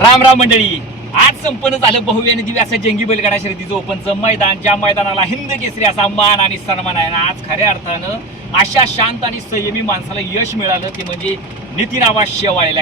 राम राम मंडळी, आज संपन्न झालं बहुव्य आणि दिव्य असं जंगी बैलगाडा शर्यतीचं ओपनचं मैदान. ज्या मैदानाला हिंद केसरी असा मान आणि सन्मान आहे ना, आज खऱ्या अर्थानं अशा शांत आणि संयमी माणसाला यश मिळालं ते म्हणजे नितीन आबा शेवाळे.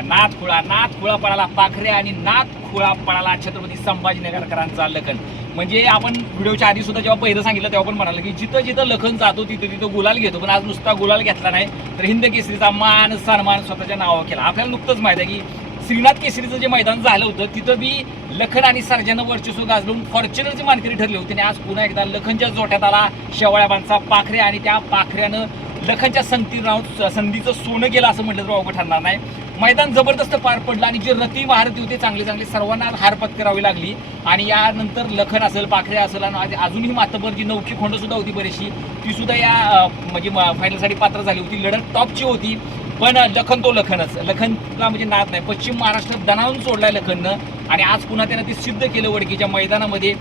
नाथखुळा पळाला पाखरे आणि नाथखुळा पळाला छत्रपती संभाजीनगरकरांचा लखन. म्हणजे आपण व्हिडिओच्या आधी सुद्धा जेव्हा पहिलं सांगितलं तेव्हा पण म्हणाल की जिथं जिथं लखन जातो तिथं तिथं गुलाल घेतो, पण आज नुसता गुलाल घेतला नाही तर हिंद केसरीचा मान सन्मान स्वतःच्या नावावर केला. आपल्याला नुकतंच माहिती आहे की श्रीनाथ केसरीचं जे मैदान झालं होतं तिथं बी लखन आणि सर्जानं वर्चस्व गाजवून फॉर्च्युनरची मानकरी ठरली होती आणि आज पुन्हा एकदा लखनच्या जोट्यात आला शेवाळ्याबांचा पाखरे आणि त्या पाखऱ्यानं लखनच्या संधीचं सोनं केलं असं म्हटलं तर अवघड ठरणार नाही. मैदान जबरदस्त पार पडलं आणि जे रती महारथी होते चांगले चांगले सर्वांना हार पत्करावी लागली. आणि यानंतर लखन असेल पाखरे असेल आणि अजूनही मातबर जी नौकी खोंड सुद्धा होती बरीचशी ती सुद्धा या म्हणजे फायनलसाठी पात्र झाली होती. लढत टॉपची होती, पण लखन तो लखनला म्हणजे नाद नाही. पश्चिम महाराष्ट्रात दणावून सोडलाय लखननं आणि आज पुन्हा त्यानं ते सिद्ध केलं वडकीच्या मैदानामध्ये.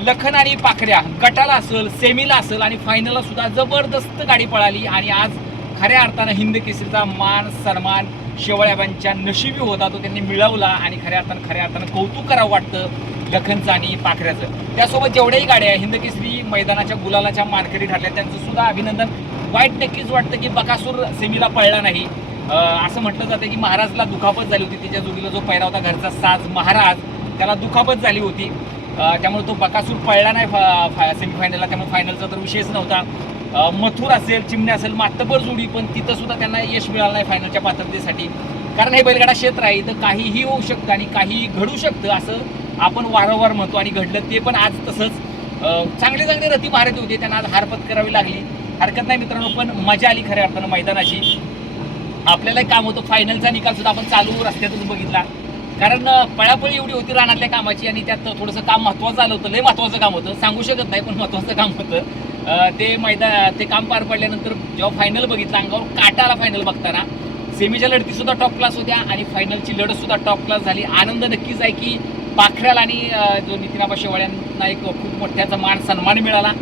लखन आणि पाखऱ्या गटाला असेल, सेमीला असेल आणि फायनलला सुद्धा जबरदस्त गाडी पळाली आणि आज खऱ्या अर्थानं हिंद केसरीचा मान सन्मान शेवाळ्याबांच्या नशिबी होता तो त्यांनी मिळवला आणि खऱ्या अर्थानं कौतुक करावं वाटतं लखनचं आणि पाखऱ्याचं. त्यासोबत जेवढ्याही गाड्या हिंद केसरी मैदानाच्या गुलालाच्या मानकरी ठरल्या त्यांचं सुद्धा अभिनंदन. वाईट नक्कीच वाटतं की बकासूर सेमीला पळला नाही. असं म्हटलं जातं की महाराजला दुखापत झाली होती, त्याच्या जोडीला जो पहिला होता घरचा साज महाराज त्याला दुखापत झाली होती, त्यामुळे तो बकासूर पळला नाही सेमीफायनलला, त्यामुळे फायनलचा तर विषयच नव्हता. मथुर असेल, चिमणे असेल, मातबर जोडी पण तिथं सुद्धा त्यांना यश मिळालं नाही फायनलच्या पात्रतेसाठी. कारण हे बैलगाडा क्षेत्र आहे, तर काहीही होऊ शकतं आणि काहीही घडू शकतं असं आपण वारंवार म्हणतो आणि घडलं ते पण आज तसंच. चांगले चांगले रती महारथी होते, त्यांना आज हार पत्करावी लागली. हरकत नाही मित्रांनो, पण मजा आली खऱ्या अर्थानं मैदानाची. आपल्याला काम होतं फायनलचा निकाल सुद्धा आपण चालू रस्त्यातून बघितला, कारण पळापळी एवढी होती रानातल्या कामाची आणि त्यात थोडंसं काम महत्त्वाचं आलं होतं. लय महत्त्वाचं काम होतं, सांगू शकत नाही पण महत्त्वाचं काम होतं. ते काम पार पडल्यानंतर जेव्हा फायनल बघितलं अंगावर काटा आला फायनल बघताना. सेमीच्या लढती सुद्धा टॉप क्लास होत्या आणि फायनलची लढत सुद्धा टॉप क्लास झाली. आनंद नक्कीच आहे की पाखऱ्याला आणि जो नितीन आबा शेवाळ्यांना एक खूप मोठ्याचा मान सन्मान मिळाला.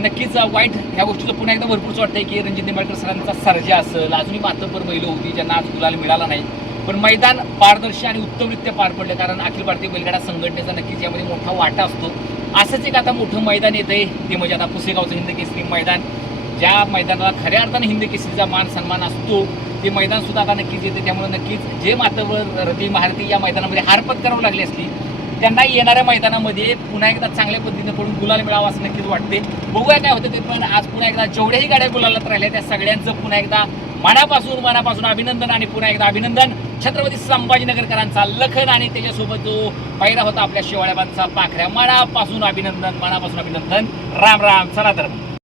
नक्कीच वाईट ह्या गोष्टीचं पुन्हा एकदा भरपूरच वाटतंय की रणजित निंबाळकर सरांचा सर्जा असेल, अजूनही मातब्बर बैल होती ज्यांना आज गुलाल मिळाला नाही, पण मैदान पारदर्शी आणि उत्तमरित्या पार पडलं. कारण अखिल भारतीय बैलगाडा संघटनेचा नक्कीच यामध्ये मोठा वाटा असतो. असंच एक आता मोठं मैदान येतं आहे ते म्हणजे आता पुसेगावचं हिंद केसरी मैदान. ज्या मैदानाला खऱ्या अर्थानं हिंद केसरीचा मान सन्मान असतो ते मैदान सुद्धा आता नक्कीच येते. त्यामुळे नक्कीच जे मातबर रती महारथी या मैदानामध्ये हार पत्करावं लागली असली त्यांना येणाऱ्या मैदानामध्ये पुन्हा एकदा चांगल्या पद्धतीने पडून गुलाल मिळावा असं नक्कीच वाटते. बघूया काय होतं ते. पण आज पुन्हा एकदा जेवढ्याही गाड्या गुलालात राहिल्या त्या सगळ्यांचं पुन्हा एकदा मनापासून अभिनंदन आणि पुन्हा एकदा अभिनंदन छत्रपती संभाजीनगरकरांचा लखन आणि त्याच्यासोबत जो पायरा होता आपल्या शेवाळ्याबांचा पाखऱ्या. मनापासून अभिनंदन. राम राम. चला तर.